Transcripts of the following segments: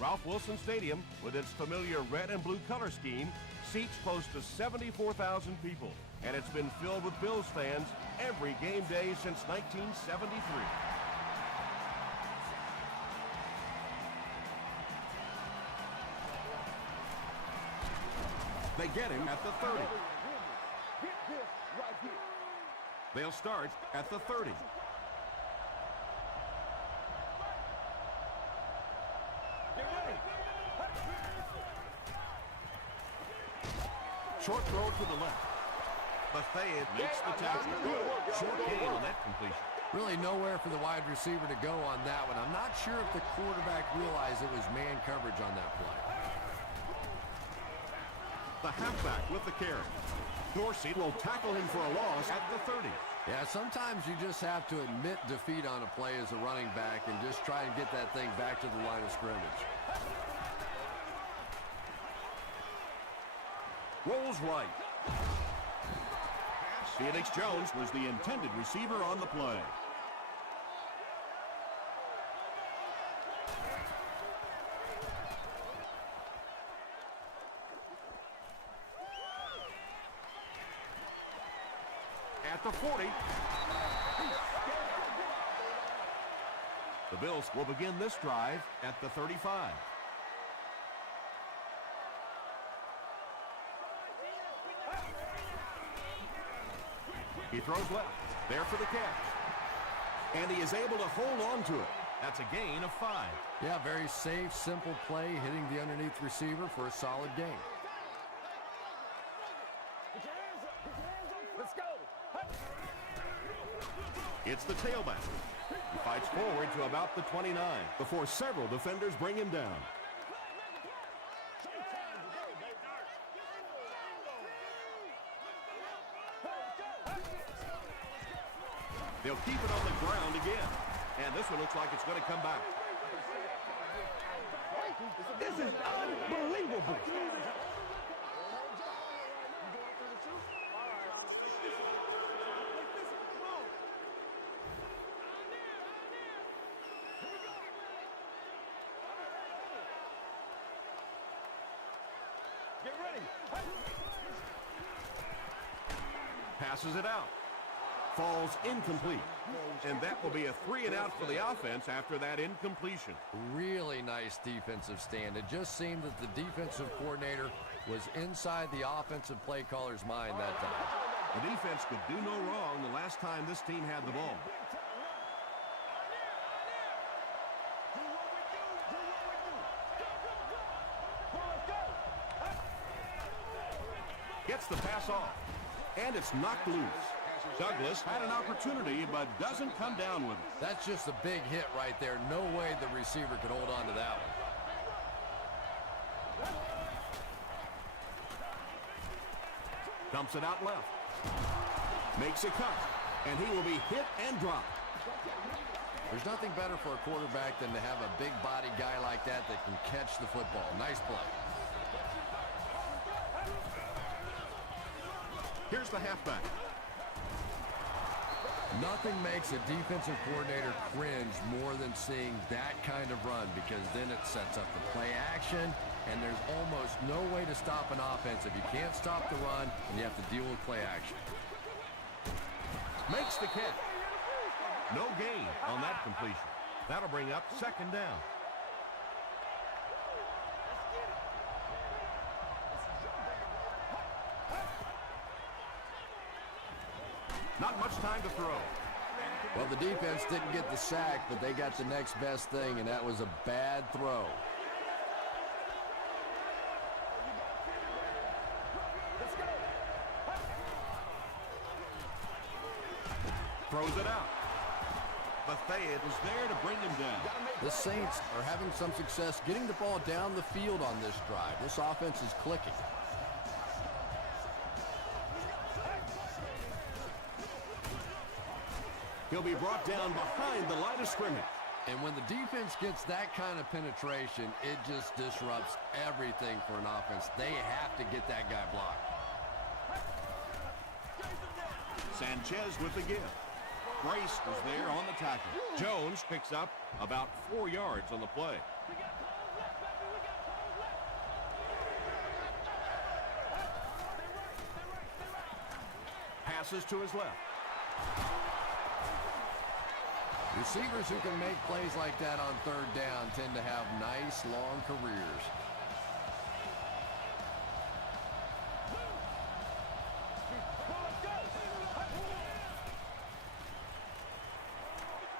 Ralph Wilson Stadium, with its familiar red and blue color scheme, seats close to 74,000 people, and it's been filled with Bills fans every game day since 1973. They get him at the 30. Get this right here. They'll start at the 30. Get ready. Short throw to the left. Bethea makes the tackle. Short gain on that completion. Really nowhere for the wide receiver to go on that one. I'm not sure if the quarterback realized it was man coverage on that play. The halfback with the carry. Dorsey will tackle him for a loss at the 30. Yeah, sometimes you just have to admit defeat on a play as a running back and just try and get that thing back to the line of scrimmage. Rolls right. Felix Jones was the intended receiver on the play. At the 40. The Bills will begin this drive at the 35. He throws left, there for the catch. And he is able to hold on to it. That's a gain of 5. Yeah, very safe, simple play, hitting the underneath receiver for a solid gain. Let's go. It's the tailback. He fights forward to about the 29 before several defenders bring him down. They'll keep it on the ground again. And this one looks like it's going to come back. This is unbelievable. Get ready. Passes it out. Falls incomplete. And that will be a 3-and-out for the offense after that incompletion. Really nice defensive stand. It just seemed that the defensive coordinator was inside the offensive play caller's mind that time. The defense could do no wrong the last time this team had the ball. Gets the pass off. And it's knocked loose. Douglas had an opportunity, but doesn't come down with it. That's just a big hit right there. No way the receiver could hold on to that one. Dumps it out left. Makes a cut. And he will be hit and dropped. There's nothing better for a quarterback than to have a big body guy like that that can catch the football. Nice play. Here's the halfback. Nothing makes a defensive coordinator cringe more than seeing that kind of run, because then it sets up the play action, and there's almost no way to stop an offense if you can't stop the run and you have to deal with play action. Makes the catch. No gain on that completion. That'll bring up 2nd down. Not much time to throw. Well, the defense didn't get the sack, but they got the next best thing, and that was a bad throw. Throws it out. Bethea was there to bring him down. The Saints are having some success getting the ball down the field on this drive. This offense is clicking. He'll be brought down behind the line of scrimmage. And when the defense gets that kind of penetration, it just disrupts everything for an offense. They have to get that guy blocked. Sanchez with the give. Grace was there on the tackle. Jones picks up about 4 yards on the play. passes to his left. Receivers who can make plays like that on third down tend to have nice, long careers.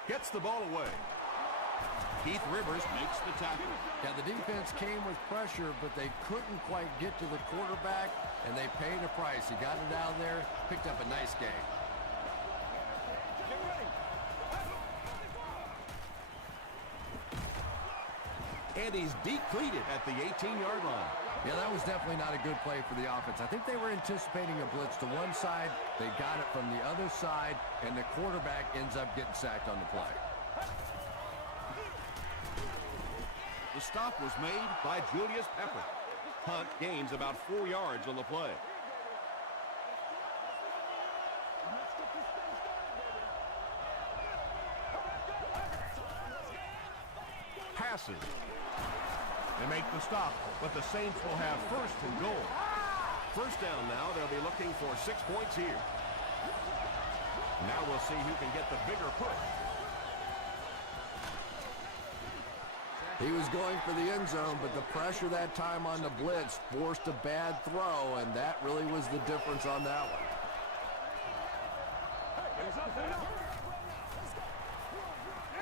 Gets the ball away. Keith Rivers makes the tackle. Yeah, the defense came with pressure, but they couldn't quite get to the quarterback, and they paid a price. He got it out of there, picked up a nice gain. Get ready. And he's depleted at the 18-yard line. Yeah, that was definitely not a good play for the offense. I think they were anticipating a blitz to one side. They got it from the other side, and the quarterback ends up getting sacked on the play. The stop was made by Julius Pepper. Hunt gains about 4 yards on the play. Passes. They make the stop, but the Saints will have first and goal. First down now, they'll be looking for 6 points here. Now we'll see who can get the bigger push. He was going for the end zone, but the pressure that time on the blitz forced a bad throw, and that really was the difference on that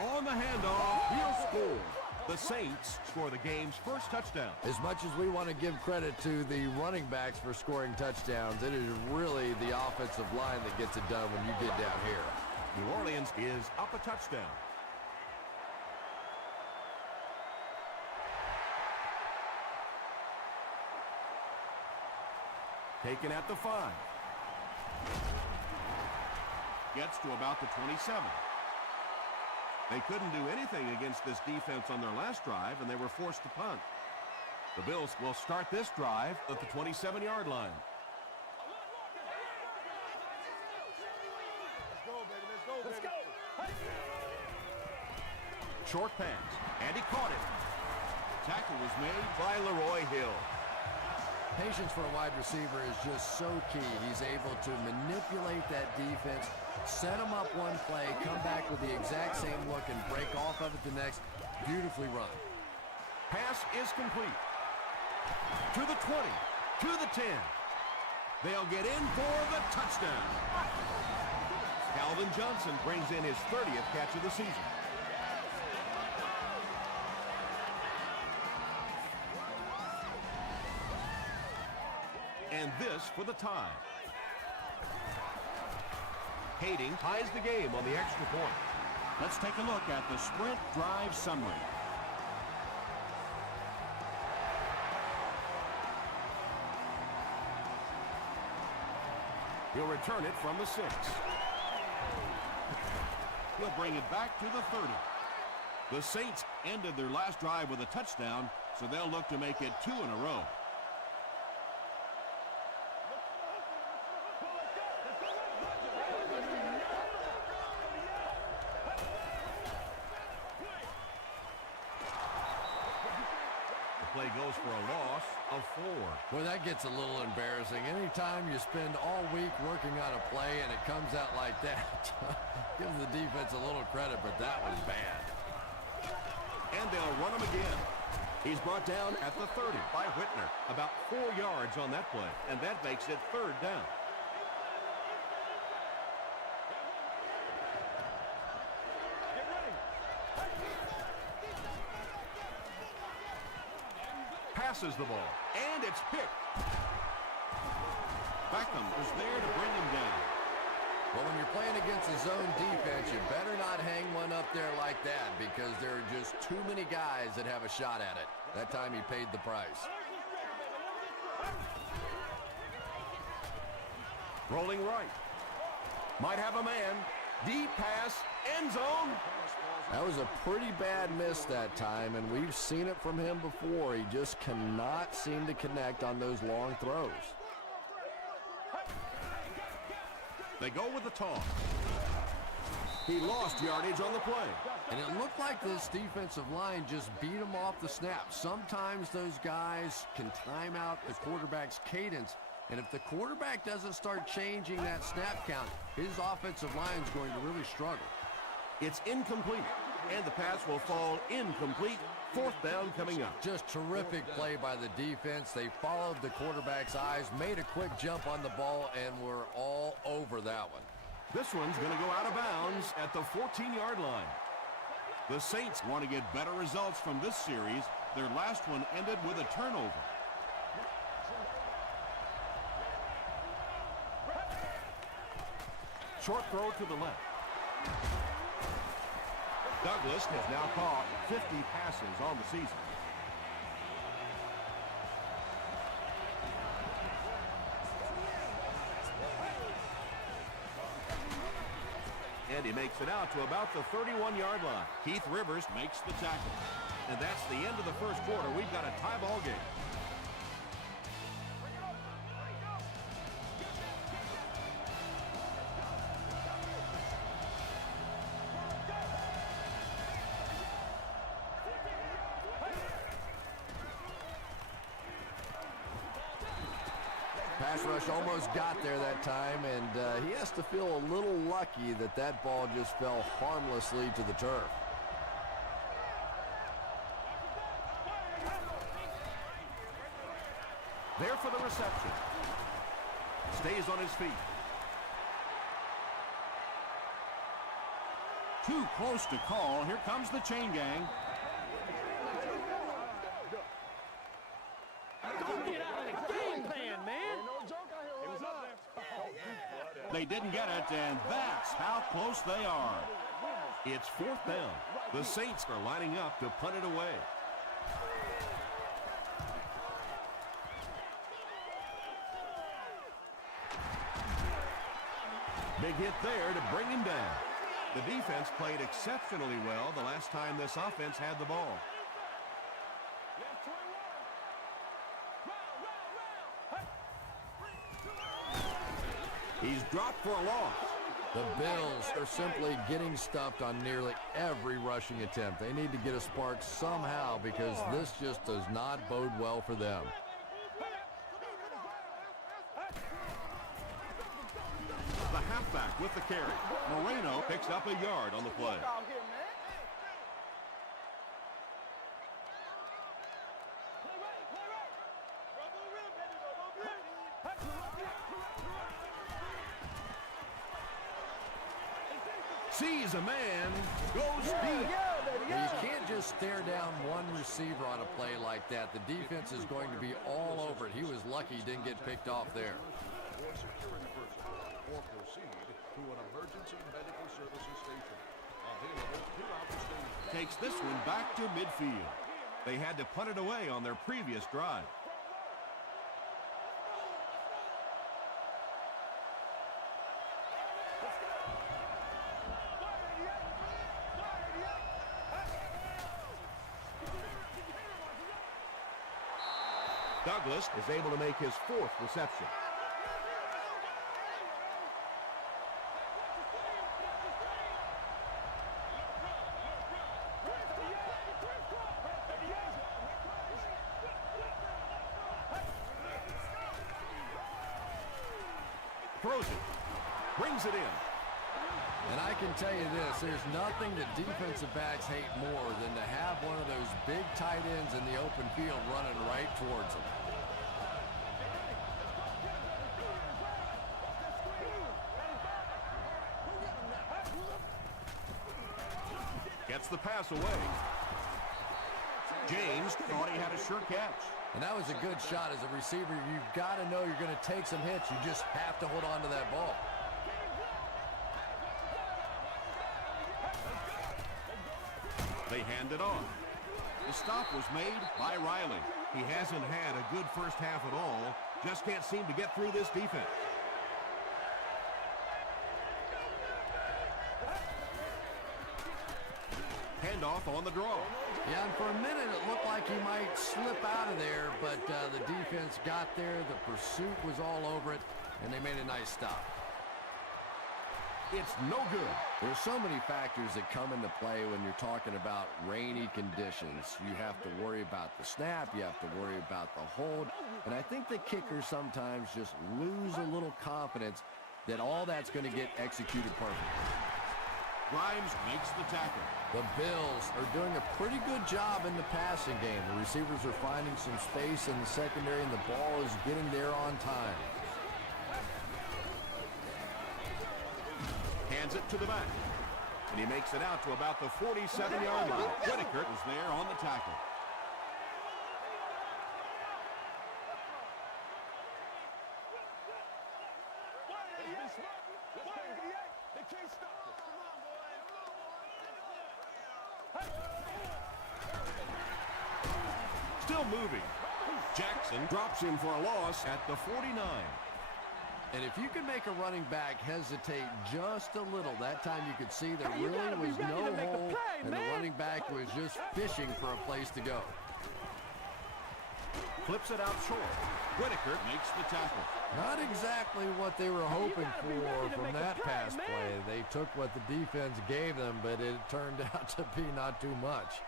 one. On the handoff, he'll score. The Saints score the game's first touchdown. As much as we want to give credit to the running backs for scoring touchdowns, it is really the offensive line that gets it done when you get down here. New Orleans is up a touchdown. Taken at the 5. Gets to about the 27. They couldn't do anything against this defense on their last drive, and they were forced to punt. The Bills will start this drive at the 27-yard line. Let's go, baby. Let's go, baby. Let's go. Short pass, and he caught it. Tackle was made by Leroy Hill. Patience for a wide receiver is just so key. He's able to manipulate that defense, set them up one play, come back with the exact same look, and break off of it the next. Beautifully run. Pass is complete. To the 20, to the 10. They'll get in for the touchdown. Calvin Johnson brings in his 30th catch of the season. And this for the tie. Kading ties the game on the extra point. Let's take a look at the sprint drive summary. He'll return it from the 6. He'll bring it back to the 30. The Saints ended their last drive with a touchdown, so they'll look to make it 2 in a row. Play goes for a loss of 4. Well, that gets a little embarrassing. Anytime you spend all week working on a play and it comes out like that, give the defense a little credit, but that was bad. And they'll run him again. He's brought down at the 30 by Whitner. About 4 yards on that play, and that makes it 3rd down. Passes the ball, and it's picked. Beckham is there to bring him down. Well, when you're playing against a zone defense, you better not hang one up there like that because there are just too many guys that have a shot at it. That time he paid the price. Rolling right. Might have a man. Deep pass, end zone. That was a pretty bad miss that time, and we've seen it from him before. He just cannot seem to connect on those long throws. They go with the toss. He lost yardage on the play. And it looked like this defensive line just beat him off the snap. Sometimes those guys can time out the quarterback's cadence, And if the quarterback doesn't start changing that snap count, his offensive line is going to really struggle. It's incomplete, and the pass will fall incomplete. Fourth down coming up. Just terrific play by the defense. They followed the quarterback's eyes, made a quick jump on the ball, and were all over that one. This one's going to go out of bounds at the 14-yard line. The Saints want to get better results from this series. Their last one ended with a turnover. Short throw to the left. Douglas has now caught 50 passes on the season. And he makes it out to about the 31-yard line. Keith Rivers makes the tackle. And that's the end of the first quarter. We've got a tie ball game. Pass rush almost got there that time, and he has to feel a little lucky that that ball just fell harmlessly to the turf. There for the reception. Stays on his feet. Too close to call. Here comes the chain gang. They didn't get it, and that's how close they are. It's fourth down. The Saints are lining up to punt it away. Big hit there to bring him down. The defense played exceptionally well the last time this offense had the ball. He's dropped for a loss. The Bills are simply getting stuffed on nearly every rushing attempt. They need to get a spark somehow because this just does not bode well for them. The halfback with the carry. Moreno picks up a yard on the play. Sees a man, goes deep. You can't just stare down one receiver on a play like that. The defense is going to be all over it. He was lucky he didn't get picked off there. Or security personnel, or proceed to an emergency medical services station. Available throughout the state. Takes this one back to midfield. They had to punt it away on their previous drive. Douglas is able to make his fourth reception. Throws it. Brings it in. And I can tell you this, there's nothing that defensive backs hate more than to have one of those big tight ends in the open field running right towards them. Gets the pass away. James thought he had a sure catch. And that was a good shot. As a receiver, you've got to know you're going to take some hits. You just have to hold on to that ball. They hand it on. The stop was made by Riley. He hasn't had a good first half at all. Just can't seem to get through this defense. Handoff on the draw. Yeah, and for a minute it looked like he might slip out of there, but the defense got there. The pursuit was all over it, and they made a nice stop. It's no good. There's so many factors that come into play when you're talking about rainy conditions. You have to worry about the snap. You have to worry about the hold. And I think the kickers sometimes just lose a little confidence that all that's going to get executed perfectly. Grimes makes the tackle. The Bills are doing a pretty good job in the passing game. The receivers are finding some space in the secondary, and the ball is getting there on time. Hands it to the back. And he makes it out to about the 47-yard line. Whitaker is there on the tackle. They can't stop us. Still moving. Jackson drops him for a loss at the 49. And if you can make a running back hesitate just a little, that time you could see there really was no hole, and the running back was just fishing for a place to go. Flips it out short. Whitaker makes the tackle. Not exactly what they were hoping for from that pass play. They took what the defense gave them, but it turned out to be not too much.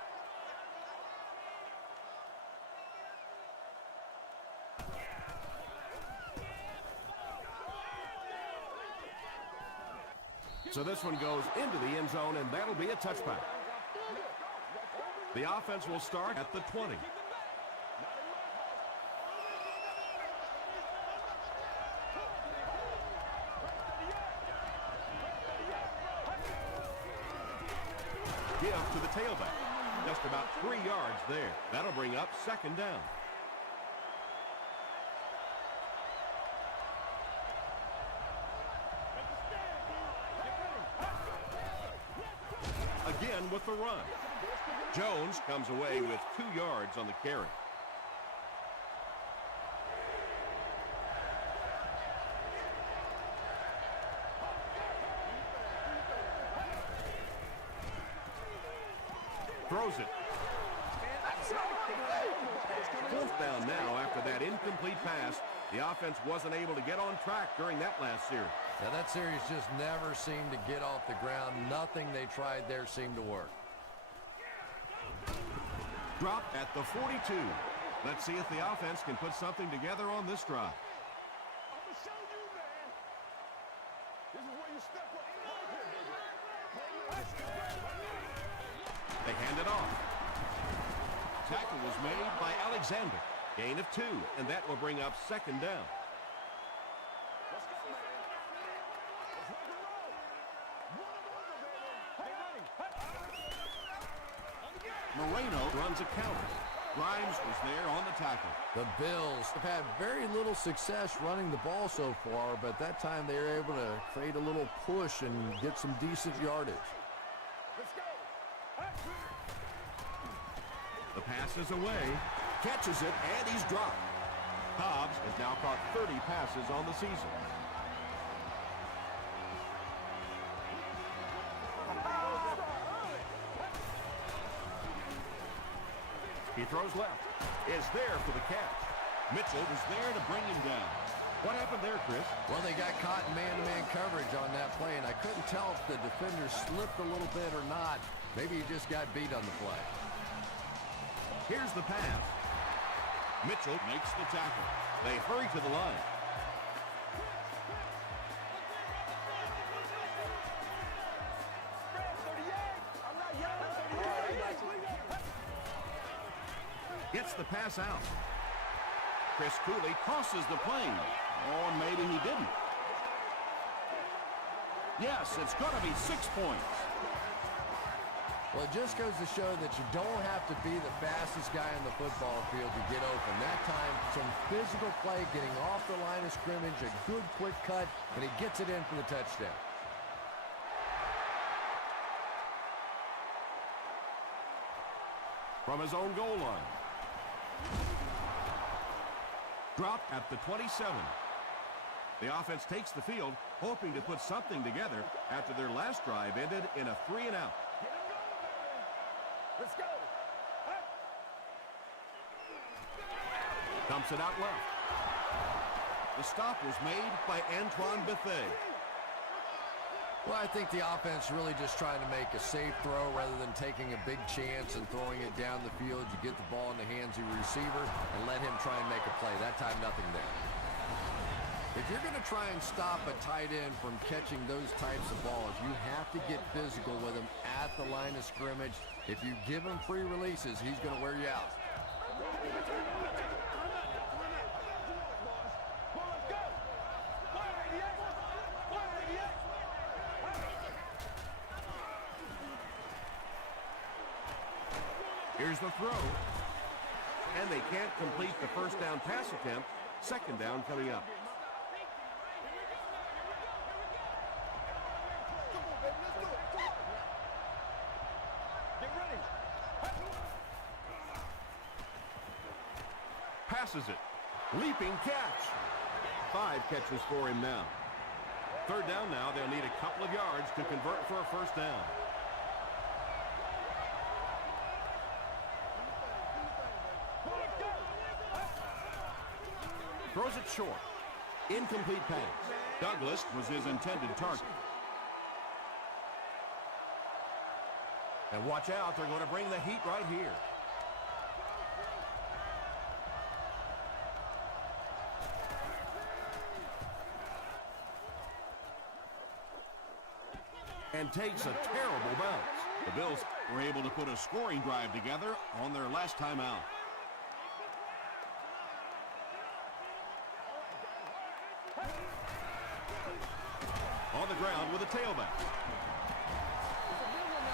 So this one goes into the end zone, and that'll be a touchback. The offense will start at the 20. Give to the tailback. Just about 3 yards there. That'll bring up second down. Again with the run. Jones comes away with 2 yards on the carry. Throws it. Fourth down now after that incomplete pass. The offense wasn't able to get on track during that last series. Now that series just never seemed to get off the ground. Nothing they tried there seemed to work. Drop at the 42. Let's see if the offense can put something together on this drive. I'm going to show you, man. This is where you step up. They hand it off. Tackle was made by Alexander. Gain of 2, and that will bring up second down. Let's go, man. Let's rock and roll. Run them over, baby. Hey, Moreno. Runs a counter. Grimes was there on the tackle. The Bills have had very little success running the ball so far, but that time they were able to create a little push and get some decent yardage. let's go. The pass is away. Catches it, and he's dropped. Hobbs has now caught 30 passes on the season. He throws left. Is there for the catch. Mitchell was there to bring him down. What happened there, Chris? Well, they got caught in man-to-man coverage on that play, and I couldn't tell if the defender slipped a little bit or not. Maybe he just got beat on the play. Here's the pass. Mitchell makes the tackle. They hurry to the line. Gets the pass out. Chris Cooley crosses the plane. Or maybe he didn't. Yes, it's going to be 6 points. Well, it just goes to show that you don't have to be the fastest guy on the football field to get open. That time, some physical play, getting off the line of scrimmage, a good quick cut, and he gets it in for the touchdown. From his own goal line. Drop at the 27. The offense takes the field, hoping to put something together after their last drive ended in a 3-and-out. Let's go. Dumps it out left. The stop was made by Antoine Bethea. Well, I think the offense really just trying to make a safe throw rather than taking a big chance and throwing it down the field. You get the ball in the hands of your receiver and let him try and make a play. That time, nothing there. If you're going to try and stop a tight end from catching those types of balls, you have to get physical with him at the line of scrimmage. If you give him free releases, he's going to wear you out. Here's the throw. And they can't complete the first down pass attempt. Second down coming up. Passes it. Leaping catch. 5 catches for him now. Third down now. They'll need a couple of yards to convert for a first down. Throws it short. Incomplete pass. Douglas was his intended target. And watch out, they're going to bring the heat right here. And takes a terrible bounce. The Bills were able to put a scoring drive together on their last time out. On the ground with a tailback.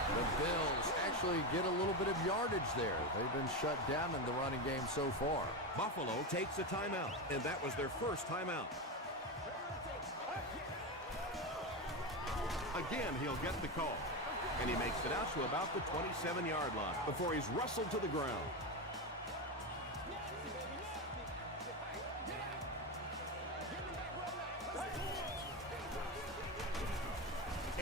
The Bills actually get a little bit of yardage there. They've been shut down in the running game so far. Buffalo takes a timeout, and that was their first timeout. Again, he'll get the call, and he makes it out to about the 27-yard line before he's wrestled to the ground.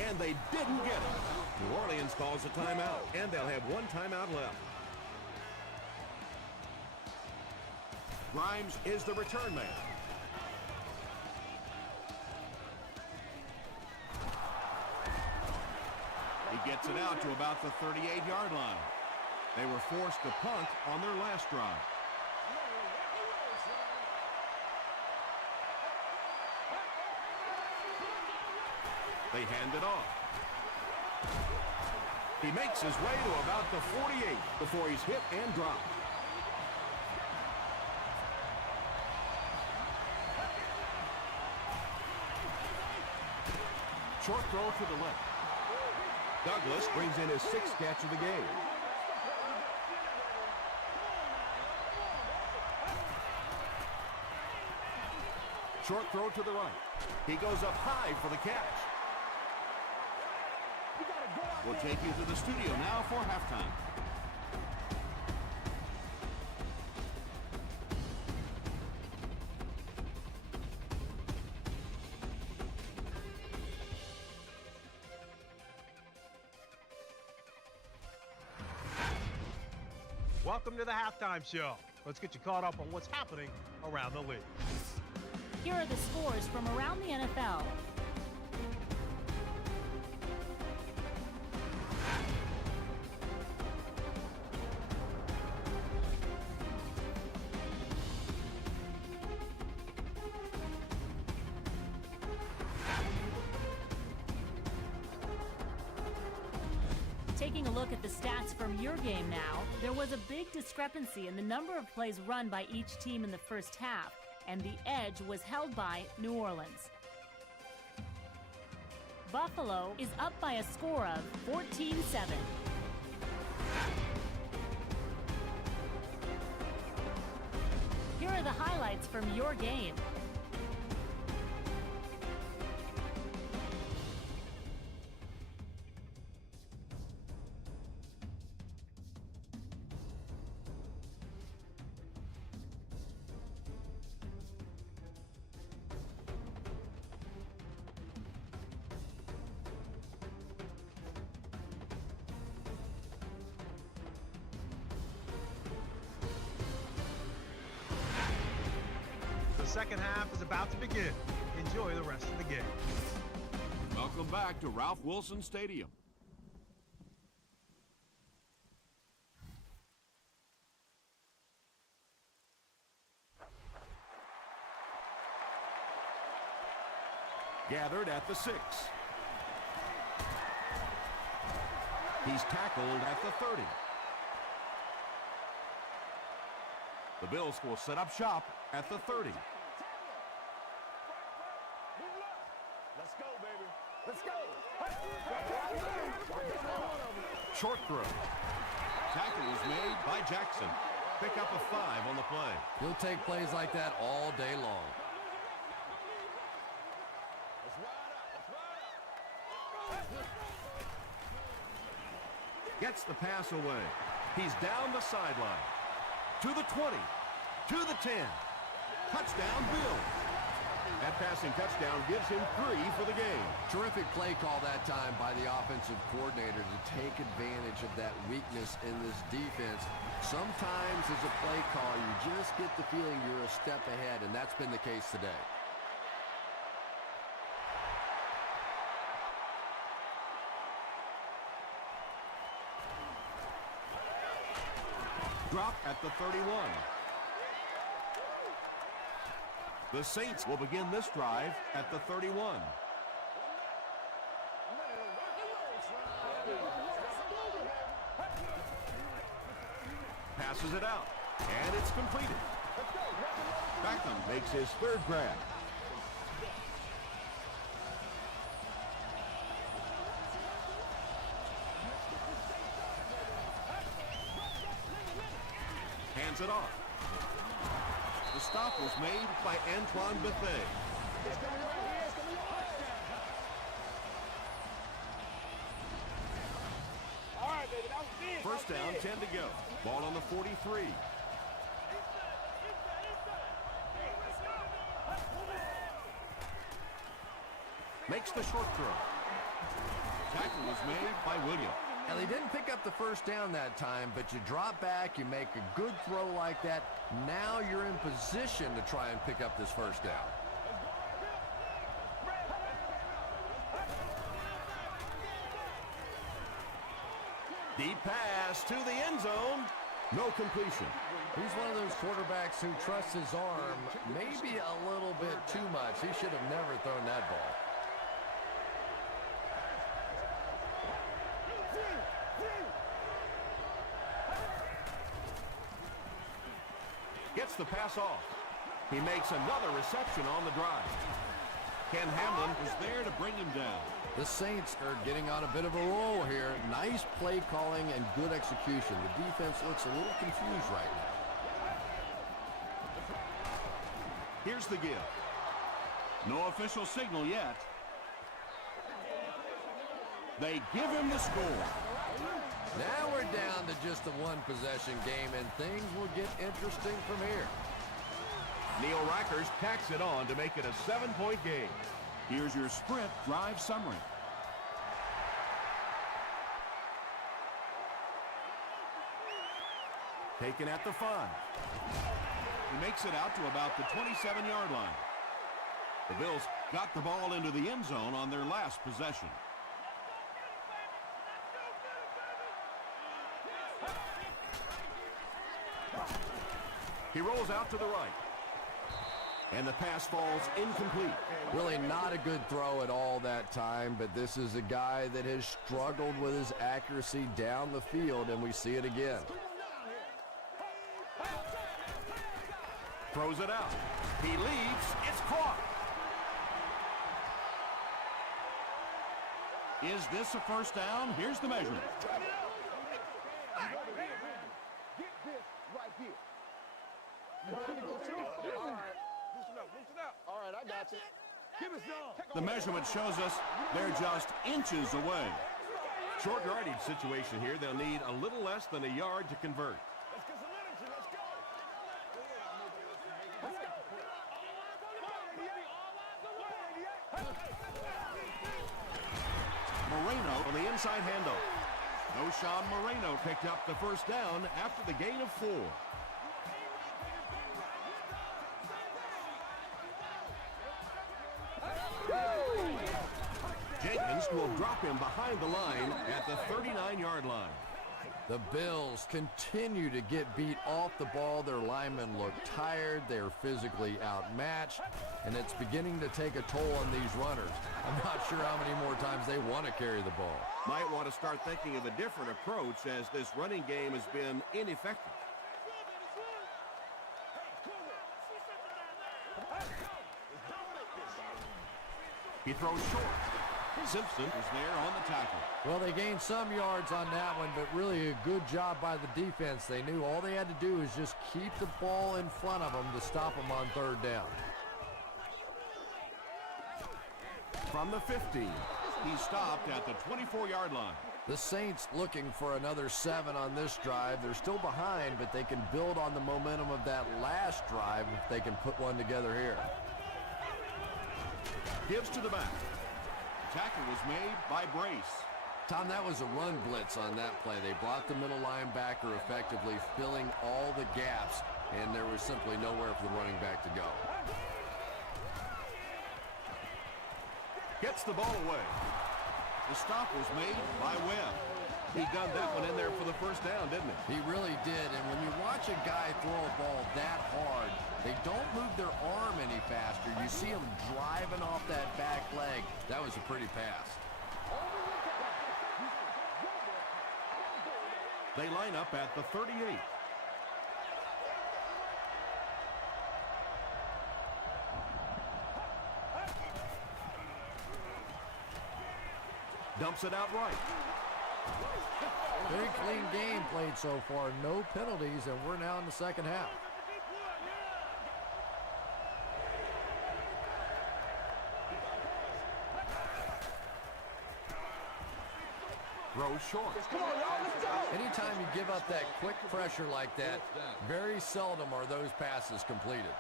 And they didn't get it. New Orleans calls a timeout, and they'll have one timeout left. Grimes is the return man. He gets it out to about the 38-yard line. They were forced to punt on their last drive. They hand it off. He makes his way to about the 48 before he's hit and dropped. Short throw to the left. Douglas brings in his 6th catch of the game. Short throw to the right. He goes up high for the catch. We'll take you to the studio now for halftime. Welcome to the Halftime Show. Let's get you caught up on what's happening around the league. Here are the scores from around the NFL. Taking a look at the stats from your game now, there was a big discrepancy in the number of plays run by each team in the first half, and the edge was held by New Orleans. Buffalo is up by a score of 14-7. Here are the highlights from your game. The second half is about to begin. Enjoy the rest of the game. Welcome Welcome back to Ralph Wilson Stadium. Gathered at the 6. He's tackled at the 30. The Bills will set up shop at the 30. Let's go, baby. Let's go. Short throw. Tackle is made by Jackson. Pick up a 5 on the play. He'll take plays like that all day long. Let's ride up. Let's ride up. Gets the pass away. He's down the sideline. To the 20. To the 10. Touchdown, Bills. That passing touchdown gives him 3 for the game. Terrific play call that time by the offensive coordinator to take advantage of that weakness in this defense. Sometimes as a play caller, you just get the feeling you're a step ahead, and that's been the case today. Drop at the 31. The Saints will begin this drive at the 31. Passes it out, and it's completed. Beckham makes his third grab. Hands it off. The stop was made by Antoine Bethea. All right, baby, that was big. First down, 10 to go. Ball on the 43. Makes the short throw. Tackle was made by Williams. And they didn't pick up the first down that time, but you drop back, you make a good throw like that. Now you're in position to try and pick up this first down. Deep pass to the end zone. No completion. He's one of those quarterbacks who trusts his arm maybe a little bit too much. He should have never thrown that ball. Gets the pass off. He makes another reception on the drive. Ken Hamlin Was there to bring him down. The Saints are getting on a bit of a roll here. Nice play calling and good execution. The defense looks a little confused right now. Here's the give. No official signal yet. They give him the score. Now we're down to just a one-possession game, and things will get interesting from here. Neil Rackers tacks it on to make it a 7-point game. Here's your Sprint drive summary. Taken at the 5. He makes it out to about the 27-yard line. The Bills Got the ball into the end zone on their last possession. He rolls out to the right. And the pass falls incomplete. Really not a good throw at all that time, but this is a guy that has struggled with his accuracy down the field, and we see it again. Throws it out. He leaps. It's caught. Is this a first down? Here's the measurement. Get this right here. You ready to go too? All right. Loosen up, loosen up. All right, I got you. Give us some. The measurement shows us they're just inches away. Short yardage situation here. They'll need a little less than a yard to convert. Let's get some energy. Let's go. Moreno on the inside handoff. Noshawn Moreno picked up the first down after the gain of 4. Jenkins East will drop him behind the line at the 39-yard line. The Bills continue to get beat off the ball. Their linemen look tired. They're physically outmatched, and it's beginning to take a toll on these runners. I'm not sure how many more times they want to carry the ball. Might want to start thinking of a different approach as this running game has been ineffective. He throws short. Simpson is there on the tackle. Well, they gained some yards on that one, but really a good job by the defense. They knew all they had to do is just keep the ball in front of them to stop them on third down. From the 15, he stopped at the 24-yard line. The Saints looking for another 7 on this drive. They're still behind, but they can build on the momentum of that last drive if they can put one together here. Gives to the back. Tackle was made by Brace. Tom, that was a run blitz on that play. They brought the middle linebacker effectively filling all the gaps, and there was simply nowhere for the running back to go. Gets the ball away. The stop was made by Webb. He gunned that one in there for the first down, didn't he? He really did, and when you watch a guy throw a ball that hard, they don't move their arm any faster. You see him driving off that back leg. That was a pretty pass. They line up at the 38. Dumps it out right. Very clean game played so far. No penalties, and we're now in the second half. Throws short. Anytime you give up that quick pressure like that, very seldom are those passes completed.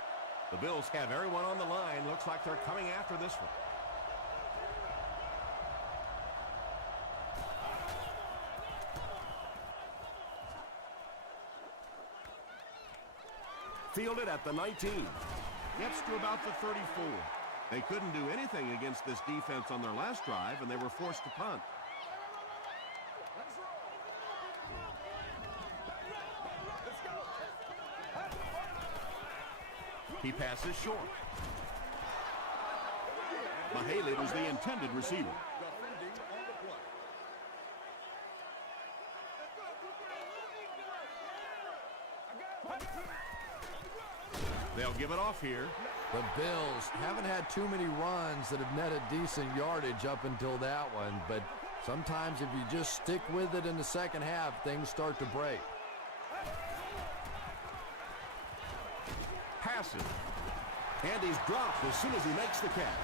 The Bills have everyone on the line. Looks like they're coming after this one. Fielded at the 19. Gets to about the 34. They couldn't do anything against this defense on their last drive, and they were forced to punt. He passes short. Mahaley was the intended receiver. They'll give it off here. The Bills haven't had too many runs that have netted decent yardage up until that one, but sometimes if you just stick with it in the second half, things start to break. Passes. And he's dropped as soon as he makes the catch.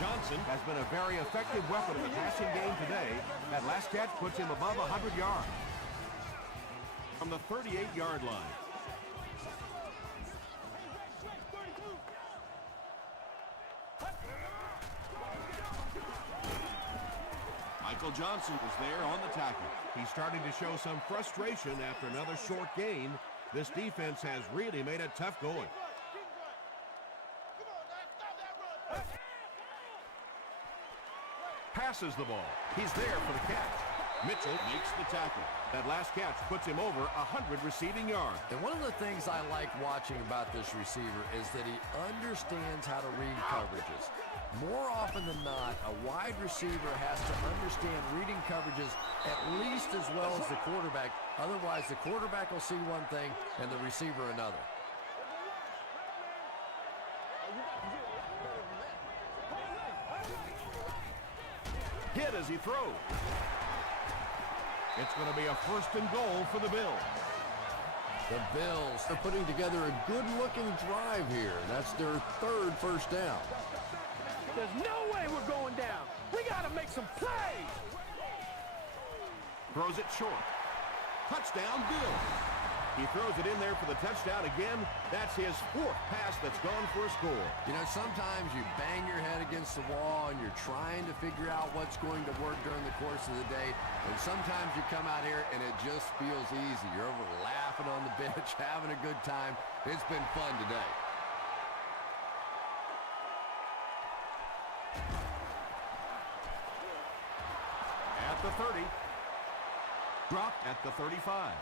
Johnson has been a very effective weapon in the passing game today. That last catch puts him above 100 yards. From the 38-yard line. Michael Johnson was there on the tackle. He's starting to show some frustration after another short gain. This defense has really made it tough going. Passes the ball. He's there for the catch. Mitchell makes the tackle. That last catch puts him over 100 receiving yards. And one of the things I like watching about this receiver is that he understands how to read coverages. More often than not, a wide receiver has to understand reading coverages at least as well as the quarterback. Otherwise, the quarterback will see one thing and the receiver another. Hit as he throws. It's going to be a 1st and goal for the Bills. The Bills are putting together a good-looking drive here. That's their 3rd first down. There's no way we're going down. We got to make some plays. Throws it short. Touchdown, Bills. He throws it in there for the touchdown again. That's his 4th pass that's gone for a score. You know, sometimes you bang your head against the wall and you're trying to figure out what's going to work during the course of the day. And sometimes you come out here and it just feels easy. You're over laughing on the bench, having a good time. It's been fun today. the 30. Dropped at the 35.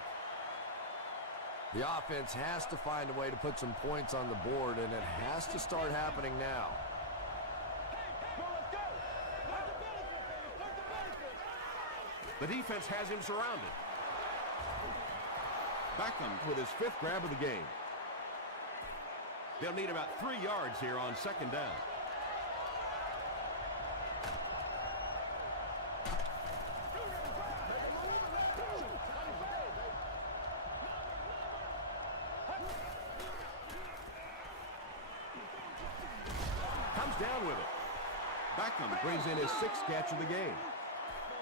The offense has to find a way to put some points on the board, and it has to start happening now. The defense has him surrounded. Beckham with his 5th grab of the game. They'll need about 3 yards here on 2nd down. Comes down with it. Beckham brings in his 6th catch of the game.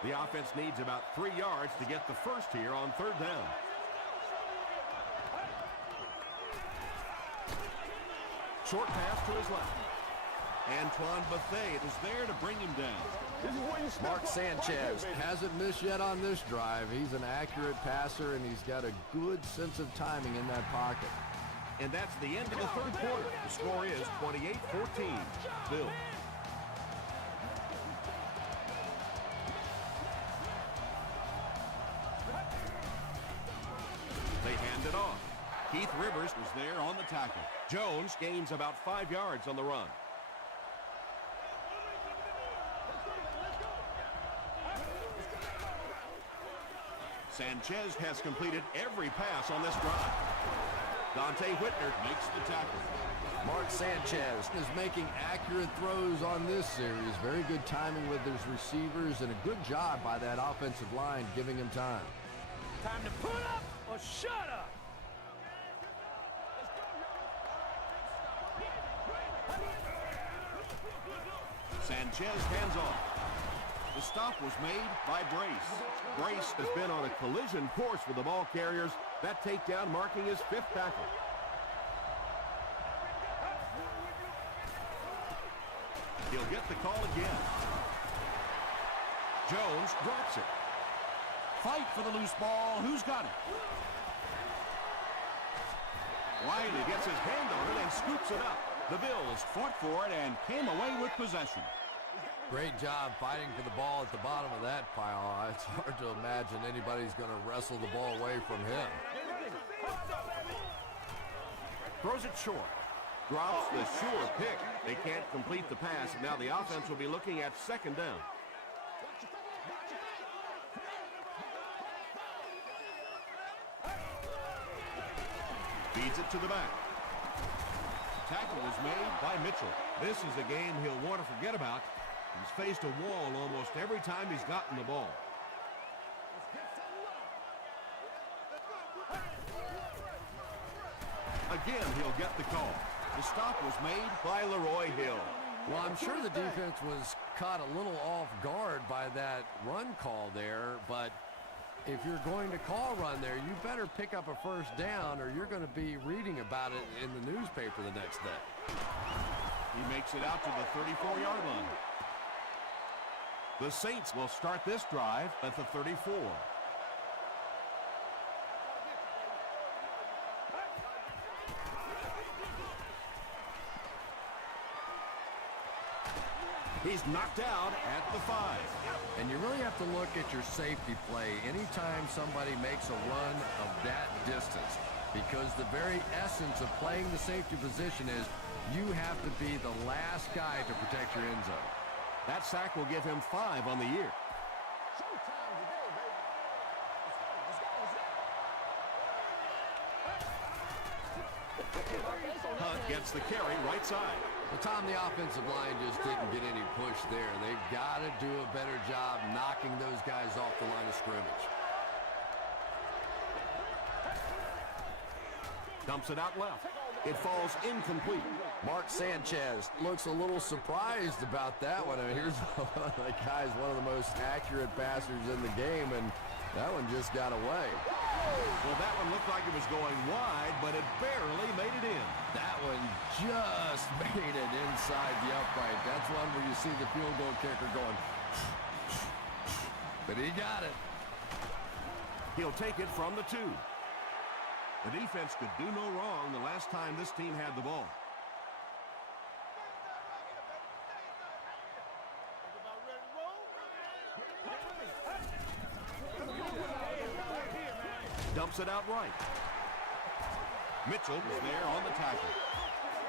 The offense needs about 3 yards to get the first here on 3rd down. Short pass to his left. Antoine Bethea is there to bring him down. Mark Sanchez hasn't missed yet on this drive. He's an accurate passer, and he's got a good sense of timing in that pocket. And that's the end of the 3rd quarter. The score is 28-14. Bills. They hand it off. Keith Rivers was there on the tackle. Jones gains about 5 yards on the run. Sanchez has completed every pass on this drive. Dante Whitner makes the tackle. Mark Sanchez is making accurate throws on this series. Very good timing with his receivers, and a good job by that offensive line giving him time. Time to put up or shut up. Sanchez hands off. The stop was made by Brace. Brace has been on a collision course with the ball carriers. That takedown marking his 5th tackle. He'll get the call again. Jones drops it. Fight for the loose ball. Who's got it? Riley gets his hand on it and scoops it up. The Bills fought for it and came away with possession. Great job fighting for the ball at the bottom of that pile. It's hard to imagine anybody's going to wrestle the ball away from him. Throws it short. Drops the sure pick. They can't complete the pass. Now the offense will be looking at 2nd down. Feeds it to the back. Tackle was made by Mitchell. This is a game he'll want to forget about. He's faced a wall almost every time he's gotten the ball. Again, he'll get the call. The stop was made by Leroy Hill. Well, I'm sure the defense was caught a little off guard by that run call there, but if you're going to call run there, you better pick up a 1st down or you're going to be reading about it in the newspaper the next day. He makes it out to the 34-yard line. The Saints will start this drive at the 34. He's knocked out at the 5. And you really have to look at your safety play anytime somebody makes a run of that distance, because the very essence of playing the safety position is you have to be the last guy to protect your end zone. That sack will give him 5 on the year. Hunt gets the carry right side. Well, Tom, the offensive line just didn't get any push there. They've got to do a better job knocking those guys off the line of scrimmage. Dumps it out left. It falls incomplete. Mark Sanchez looks a little surprised about that one. I mean, here's one of the guys, one of the most accurate passers in the game, and that one just got away. Well, that one looked like it was going wide, but it barely made it in. That one just made it inside the upright. That's one where you see the field goal kicker going, but he got it. He'll take it from the 2. The defense could do no wrong the last time this team had the ball. gets it out right. Mitchell was there on the tackle.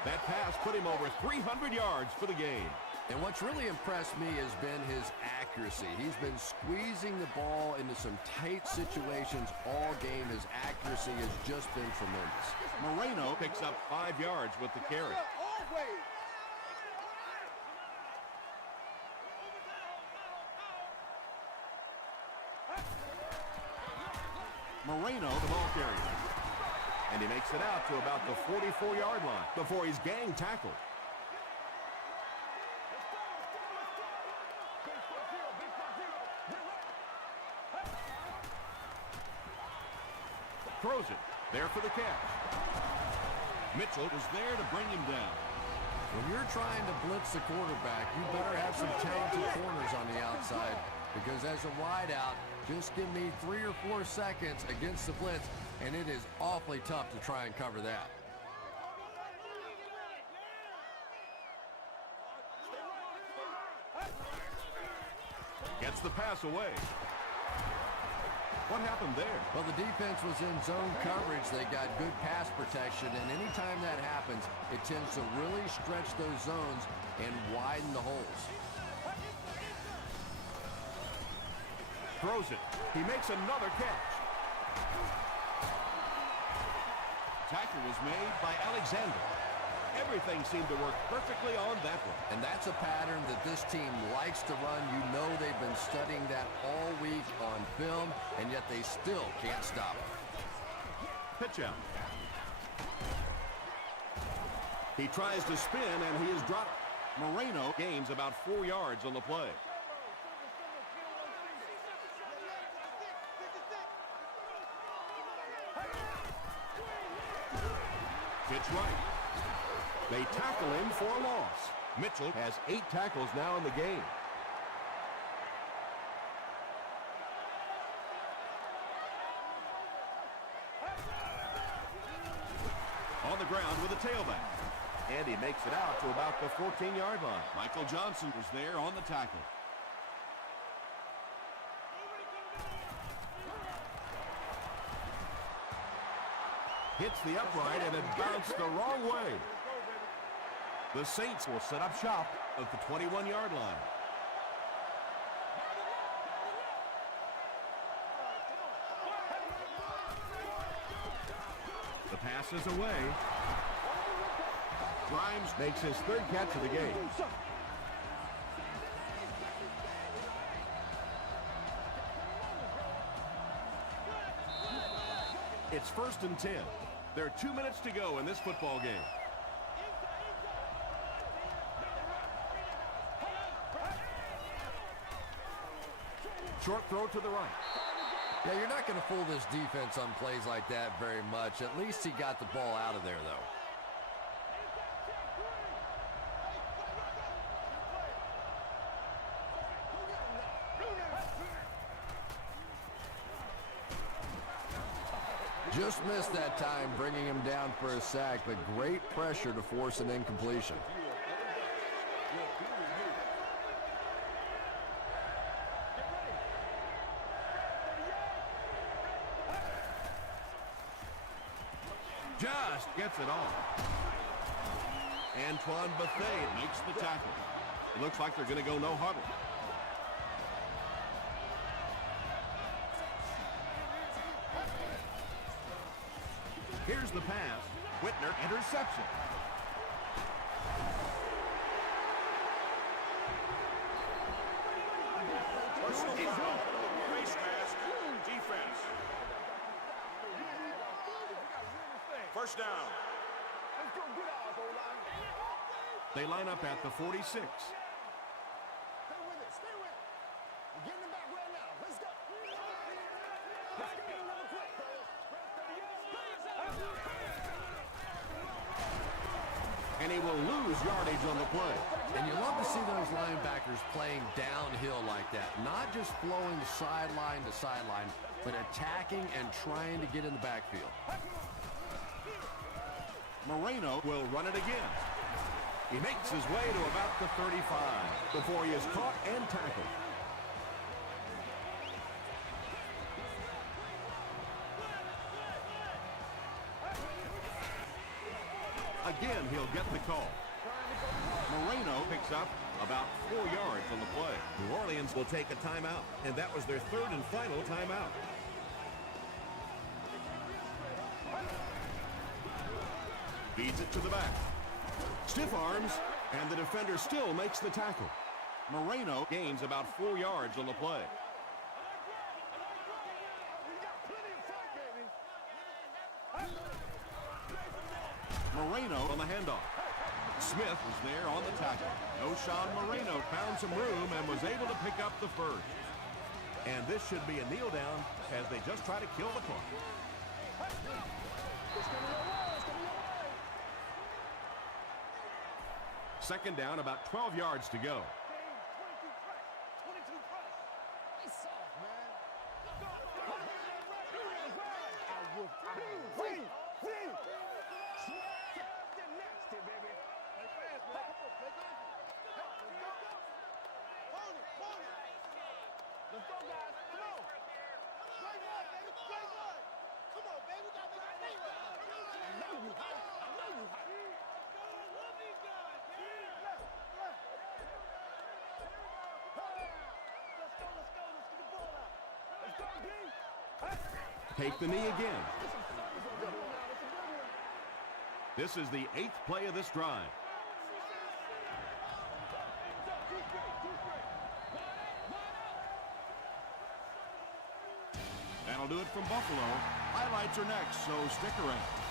That pass put him over 300 yards for the game. And what's really impressed me has been his accuracy. He's been squeezing the ball into some tight situations all game. His accuracy has just been tremendous. Moreno picks up 5 yards with the carry. Moreno, the ball carrier. And he makes it out to about the 44-yard line before he's gang tackled. Throws it. There for the catch. Mitchell was there to bring him down. When you're trying to blitz the quarterback, you better have some talented corners on the outside, because as a wideout, just give me 3 or 4 seconds against the blitz, and it is awfully tough to try and cover that. Gets the pass away. What happened there? Well, the defense was in zone coverage. They got good pass protection, and anytime that happens, it tends to really stretch those zones and widen the holes. Throws it. He makes another catch. Tackle was made by Alexander. Everything seemed to work perfectly on that one. And that's a pattern that this team likes to run. You know they've been studying that all week on film, and yet they still can't stop it. Pitch out. He tries to spin, and he is dropped. Moreno gains about 4 yards on the play. Pitch right. They tackle him for a loss. Mitchell has 8 tackles now in the game. On the ground with a tailback. And he makes it out to about the 14-yard line. Michael Johnson was there on the tackle. Hits the upright, and it bounced the wrong way. The Saints will set up shop at the 21-yard line. The pass is away. Grimes makes his 3rd catch of the game. It's 1st and 10. There are 2 minutes to go in this football game. Short throw to the right. Yeah, you're not going to fool this defense on plays like that very much. At least he got the ball out of there, though. Just missed that time, bringing him down for a sack, but great pressure to force an incompletion. Just gets it off. Antoine Bethea makes the tackle. It looks like they're going to go no huddle. Here's the pass. Whitner, interception. Face mask, defense. First down. Let's go get ours, O-line. They line up at the 46. Stay with it. Stay with it. We're getting them back right now. Let's go. Let's get another quick. And he will lose yardage on the play. And you love to see those linebackers playing downhill like that. Not just flowing sideline to sideline, but attacking and trying to get in the backfield. Moreno will run it again. He makes his way to about the 35 before he is caught and tackled. Again, he'll get the call. Moreno picks up about 4 yards on the play. New Orleans will take a timeout, and that was their third and final timeout. Feeds it to the back. Stiff arms, and the defender still makes the tackle. Moreno gains about 4 yards on the play. Moreno on the handoff. Smith was there on the tackle. O'Shawn Moreno found some room and was able to pick up the first. And this should be a kneel down as they just try to kill the clock. Second down, about 12 yards to go. Take the knee again. This is the 8th play of this drive. That'll do it from Buffalo. Highlights are next, so stick around.